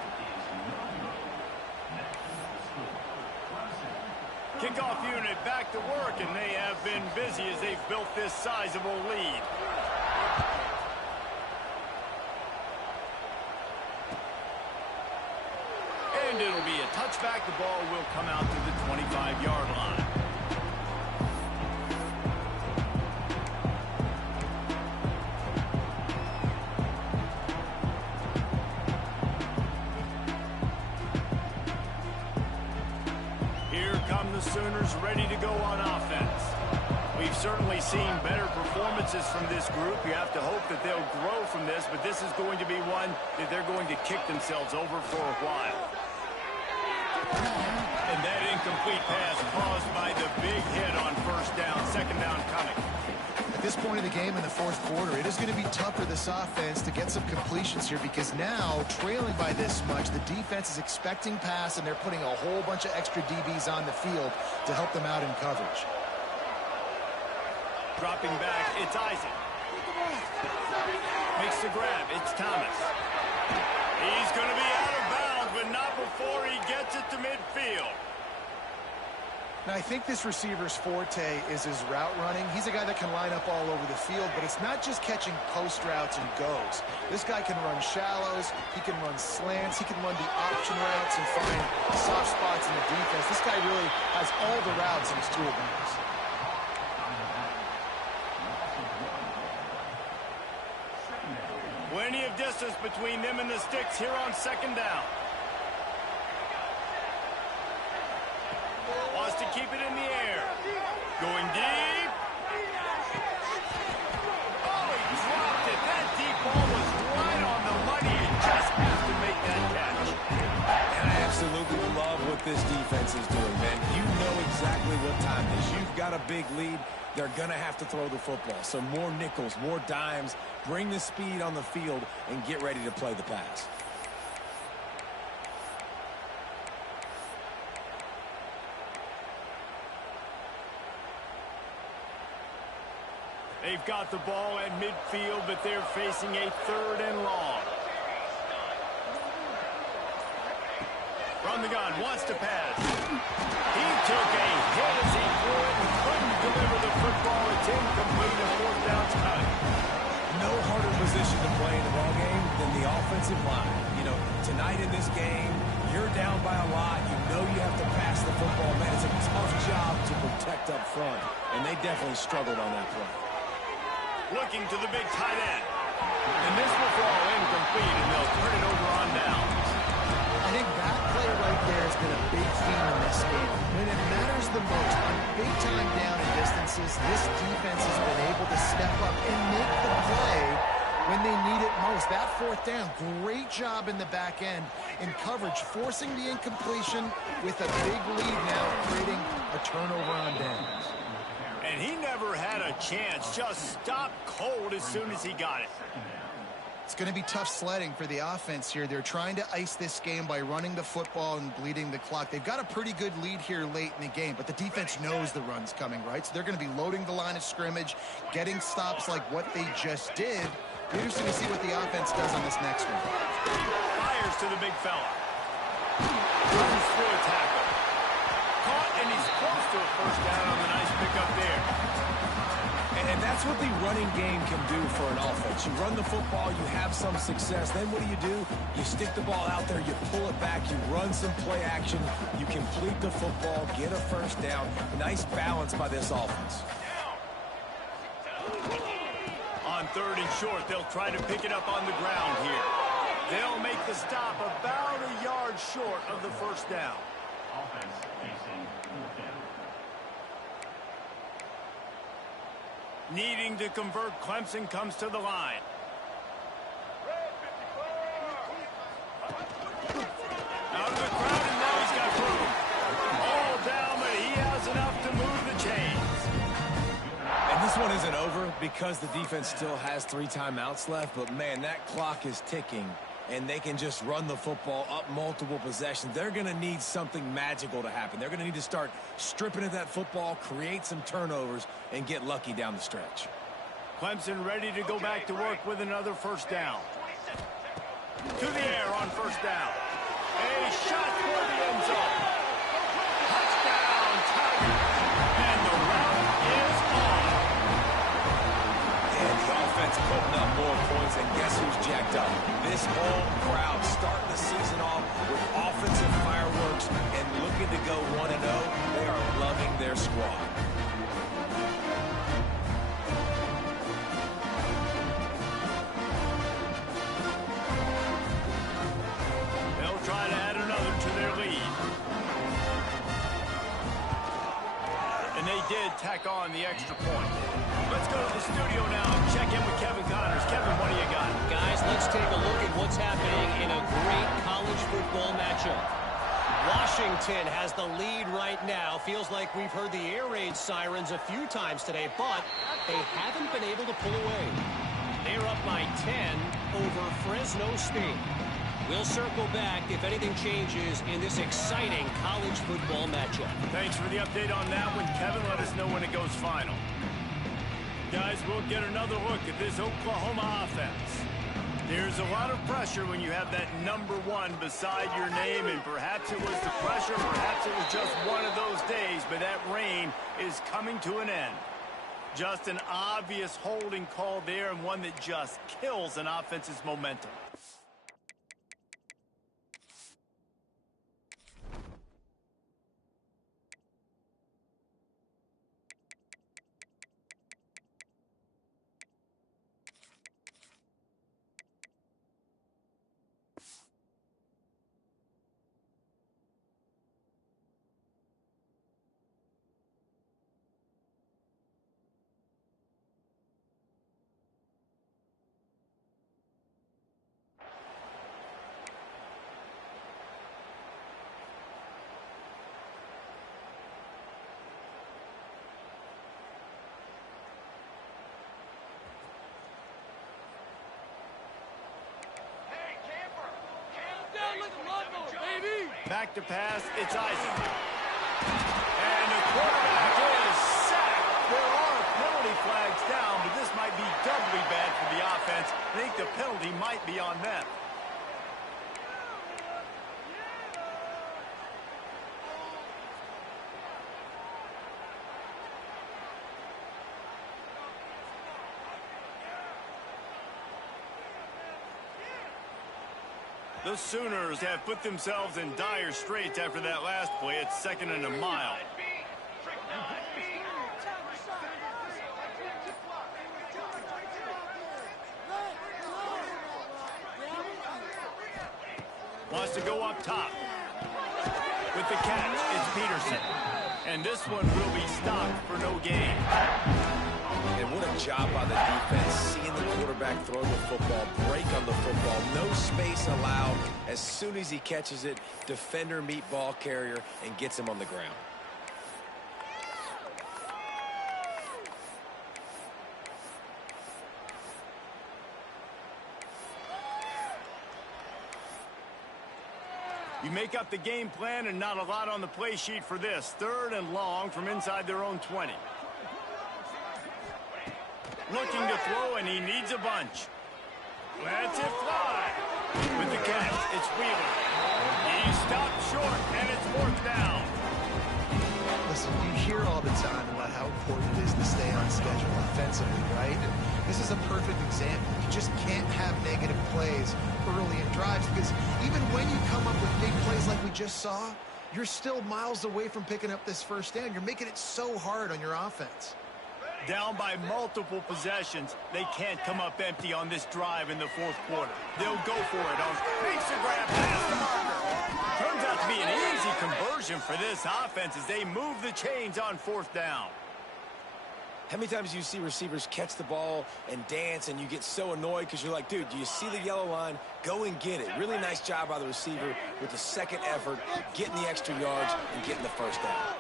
Kickoff unit back to work, and they have been busy as they've built this sizable lead. And it'll be a touchback. The ball will come out to the 25-yard line. Sooners ready to go on offense. We've certainly seen better performances from this group. You have to hope that they'll grow from this, but this is going to be one that they're going to kick themselves over for a while. And that incomplete pass caused by the big hit on first down, second down coming. At this point in the game in the fourth quarter, it is going to be tough for this offense to get some completions here because now, trailing by this much, the defense is expecting pass, and they're putting a whole bunch of extra DBs on the field to help them out in coverage. Dropping back, it's Isaac. Makes the grab, it's Thomas. He's going to be out of bounds, but not before he gets it to midfield. Now, I think this receiver's forte is his route running. He's a guy that can line up all over the field, but it's not just catching post routes and goes. This guy can run shallows, he can run slants, he can run the option routes and find soft spots in the defense. This guy really has all the routes in his toolbox. Plenty of distance between them and the sticks here on second down. Wants to keep it in the air. Going deep. Oh, he dropped it. That deep ball was right on the money. You just have to make that catch. And I absolutely love what this defense is doing, man. You know exactly what time it is. You've got a big lead. They're going to have to throw the football. So more nickels, more dimes. Bring the speed on the field and get ready to play the pass. They've got the ball at midfield, but they're facing a third and long. From the gun, wants to pass. He took a hit as he threw it and couldn't deliver the football. It's incomplete, and fourth down's coming. No harder position to play in the ball game than the offensive line. You know, tonight in this game, you're down by a lot. You know you have to pass the football, man. It's a tough job to protect up front, and they definitely struggled on that play. Looking to the big tight end. And this will fall incomplete, and they'll turn it over on down. I think that play right there has been a big theme in this game. When it matters the most, on big-time down and distances, this defense has been able to step up and make the play when they need it most. That fourth down, great job in the back end in coverage, forcing the incompletion with a big lead now, creating a turnover on downs. And he never had a chance, just stopped cold as soon as he got it. It's going to be tough sledding for the offense here. They're trying to ice this game by running the football and bleeding the clock. They've got a pretty good lead here late in the game, but the defense knows the run's coming, right? So they're going to be loading the line of scrimmage, getting stops like what they just did. Interesting to see what the offense does on this next one. Fires to the big fella. Runs through a tackle. Caught, and he's close to a first down on the nice pickup there. And that's what the running game can do for an offense. You run the football, you have some success. Then what do? You stick the ball out there, you pull it back, you run some play action, you complete the football, get a first down. Nice balance by this offense. On 3rd and short, they'll try to pick it up on the ground here. They'll make the stop about a yard short of the first down. Needing to convert, Clemson comes to the line. Out of the crowd, and now he's got room. All down, but he has enough to move the chains. And this one isn't over because the defense still has 3 timeouts left, but man, that clock is ticking, and they can just run the football up multiple possessions. They're going to need something magical to happen. They're going to need to start stripping at that football, create some turnovers, and get lucky down the stretch. Clemson ready to go back to work with another first down. To the air on first down. A shot toward the end zone. Touchdown, Tigers. And the route is on. And the offense putting up more points, and guess who's jacked up? This whole crowd starting the season off with offensive fireworks and looking to go 1-0. They are loving their squad. They'll try to add another to their lead. And they did tack on the extra point. Let's go to the studio now and check in with Kevin Connors. Kevin, what do you got? Guys, let's take a look at what's happening in a great college football matchup. Washington has the lead right now. Feels like we've heard the air raid sirens a few times today, but they haven't been able to pull away. They're up by 10 over Fresno State. We'll circle back if anything changes in this exciting college football matchup. Thanks for the update on that one, Kevin. Let us know when it goes final. Guys, we'll get another look at this Oklahoma offense. There's a lot of pressure when you have that number 1 beside your name, and perhaps it was the pressure, perhaps it was just one of those days, but that reign is coming to an end. Just an obvious holding call there, and one that just kills an offense's momentum. Back to pass, it's Isaac. And the quarterback is sacked. There are penalty flags down, but this might be doubly bad for the offense. I think the penalty might be on them. The Sooners have put themselves in dire straits after that last play. It's 2nd and a mile. Wants to go up top. With the catch, it's Peterson. And this one will be stopped for no gain. And what a job by the defense, seeing the quarterback throw the football, break on the football, no space allowed. As soon as he catches it, defender meet ball carrier and gets him on the ground. You make up the game plan and not a lot on the play sheet for this. 3rd and long from inside their own 20. Looking to throw, and he needs a bunch. Lets it fly. With the catch, it's Wheeler. He stopped short, and it's 4th down. Listen, you hear all the time about how important it is to stay on schedule offensively, right? This is a perfect example. You just can't have negative plays early in drives because even when you come up with big plays like we just saw, you're still miles away from picking up this first down. You're making it so hard on your offense. Down by multiple possessions, they can't come up empty on this drive in the 4th quarter. They'll go for it on makes a grab pass to Marker. Turns out to be an easy conversion for this offense as they move the chains on 4th down. How many times do you see receivers catch the ball and dance and you get so annoyed because you're like, dude, do you see the yellow line? Go and get it. Really nice job by the receiver with the second effort, getting the extra yards and getting the first down.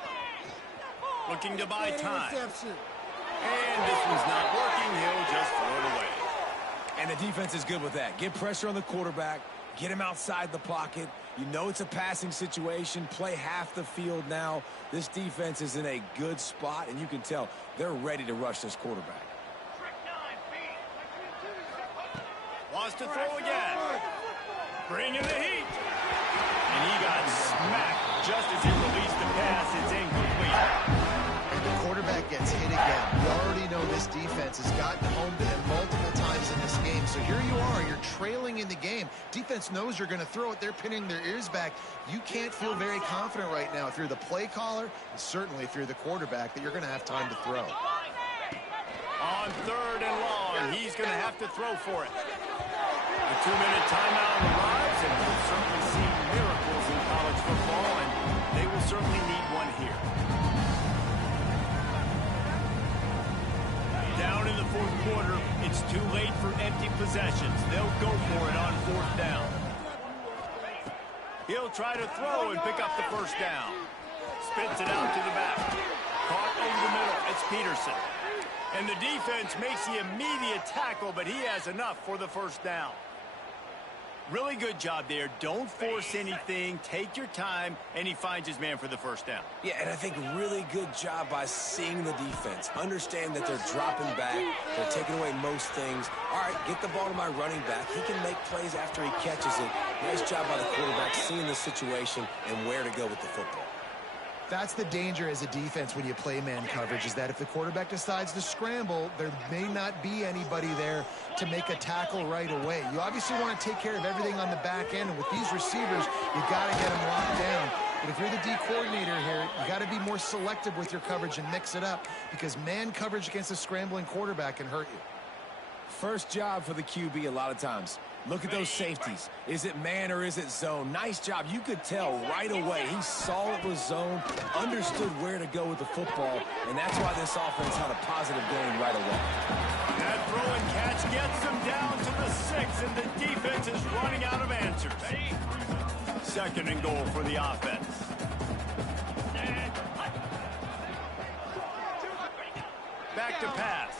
Looking to buy time. And this one's not working. He'll just throw it away. And the defense is good with that. Get pressure on the quarterback. Get him outside the pocket. You know it's a passing situation. Play half the field now. This defense is in a good spot, and you can tell they're ready to rush this quarterback. Wants to throw again. Bring in the heat. And he got smacked just as he released the pass. It's incomplete. The quarterback gets hit again. We already know this defense has gotten home to him multiple times in this game. So here you are. You're trailing in the game. Defense knows you're going to throw it. They're pinning their ears back. You can't feel very confident right now if you're the play caller and certainly if you're the quarterback that you're going to have time to throw. On 3rd and long, he's going to have to throw for it. A 2-minute timeout arrives, and we've certainly seen miracles in college football, and they will certainly need one here. Down in the 4th quarter, it's too late for empty possessions. They'll go for it on 4th down. He'll try to throw and pick up the first down. Spits it out to the back. Caught over the middle. It's Peterson. And the defense makes the immediate tackle, but he has enough for the first down. Really good job there. Don't force anything. Take your time, and he finds his man for the first down. Yeah, and I think really good job by seeing the defense. Understand that they're dropping back. They're taking away most things. All right, get the ball to my running back. He can make plays after he catches it. Nice job by the quarterback seeing the situation and where to go with the football. That's the danger as a defense when you play man coverage, is that if the quarterback decides to scramble, there may not be anybody there to make a tackle right away. You obviously want to take care of everything on the back end, and with these receivers, you got to get them locked down. But if you're the D coordinator here, you got to be more selective with your coverage and mix it up, because man coverage against a scrambling quarterback can hurt you. First job for the QB a lot of times. Look at those safeties. Is it man or is it zone? Nice job. You could tell right away. He saw it was zone, understood where to go with the football, and that's why this offense had a positive game right away. That throw and catch gets them down to the 6, and the defense is running out of answers. 2nd and goal for the offense. Back to pass.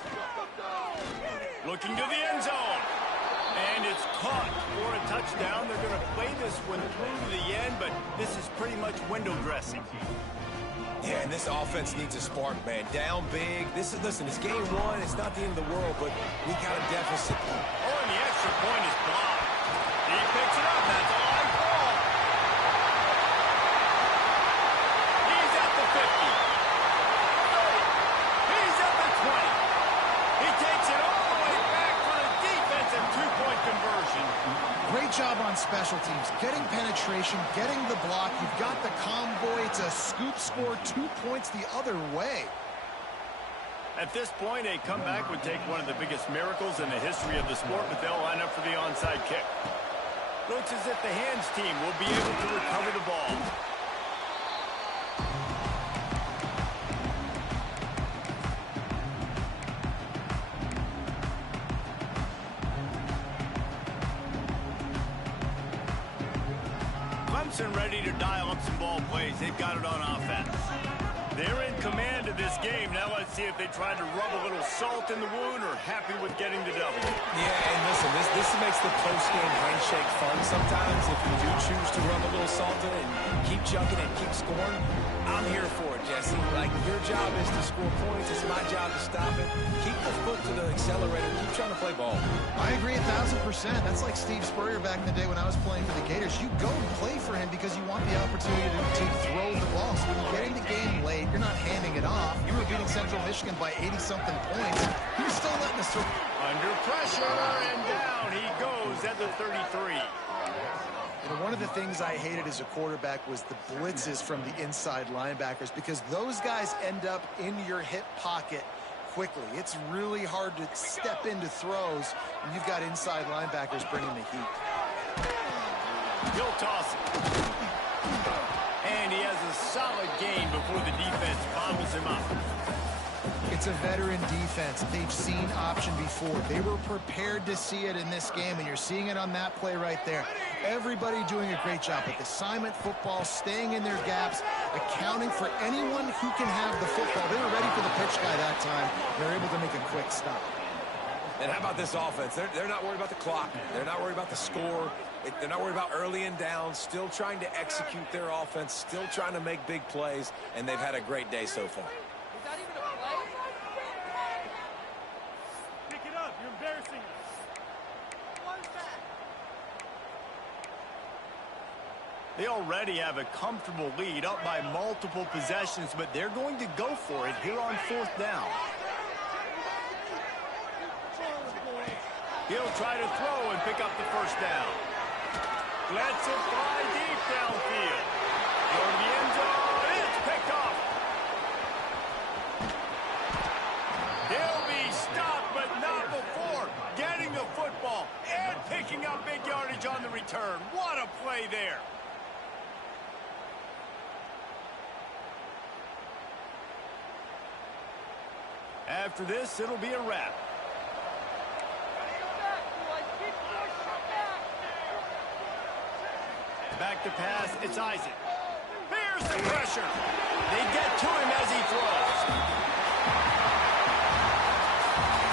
Looking to the end zone. And it's caught for a touchdown. They're going to play this one through to the end, but this is pretty much window dressing. Yeah, and this offense needs a spark, man. Down big. Listen, it's game 1. It's not the end of the world, but we got a deficit. Oh, and the extra point is blocked. He picks it up. That's a line ball. He's at the 50. He's at the 20. He takes it all the way back for the defensive 2-point conversion. Great job on special teams. Getting penetration, getting the block. You've got the convoy to scoop score 2 points the other way. At this point, a comeback would take one of the biggest miracles in the history of the sport, but they'll line up for the onside kick. Looks as if the hands team will be able to recover the ball. Clemson ready to dial up some ball plays. They've got it on offense. They're in command of this game. Now let's see if they try to rub a little salt in the wound or happy with getting the W. Yeah, and listen, this makes the post-game handshake fun sometimes. If you do choose to rub a little salt in it and keep chucking and keep scoring, I'm here for it, Jesse. Like, your job is to score points. It's my job to stop it. Keep the foot to the accelerator. Keep trying to play ball. I agree 1,000%. That's like Steve Spurrier back in the day when I was playing for the Gators. You go and play for him because you want the opportunity to throw the ball. So when you get in the game late, you're not handing it off. You were beating Central Michigan by 80-something points. You're still letting us throw. Under pressure, and down he goes at the 33. You know, one of the things I hated as a quarterback was the blitzes from the inside linebackers because those guys end up in your hip pocket quickly. It's really hard to step into throws when you've got inside linebackers bringing the heat. He'll toss it. And he has a solid gain before the defense bottles him up. It's a veteran defense. They've seen option before. They were prepared to see it in this game, and you're seeing it on that play right there. Everybody doing a great job with assignment football, staying in their gaps, accounting for anyone who can have the football. They were ready for the pitch guy that time. They're able to make a quick stop. And how about this offense? They're not worried about the clock. They're not worried about the score. They're not worried about early and down. Still trying to execute their offense. Still trying to make big plays. And they've had a great day so far. Pick it up. You're embarrassing us. They already have a comfortable lead up by multiple possessions, but they're going to go for it here on 4th down. He'll try to throw and pick up the 1st down. Lets it fly deep downfield. Going to the end zone. It's picked off. He'll be stopped, but not before getting the football and picking up big yardage on the return. What a play there. After this, it'll be a wrap. Back to pass, it's Isaac. Here's the pressure. They get to him as he throws.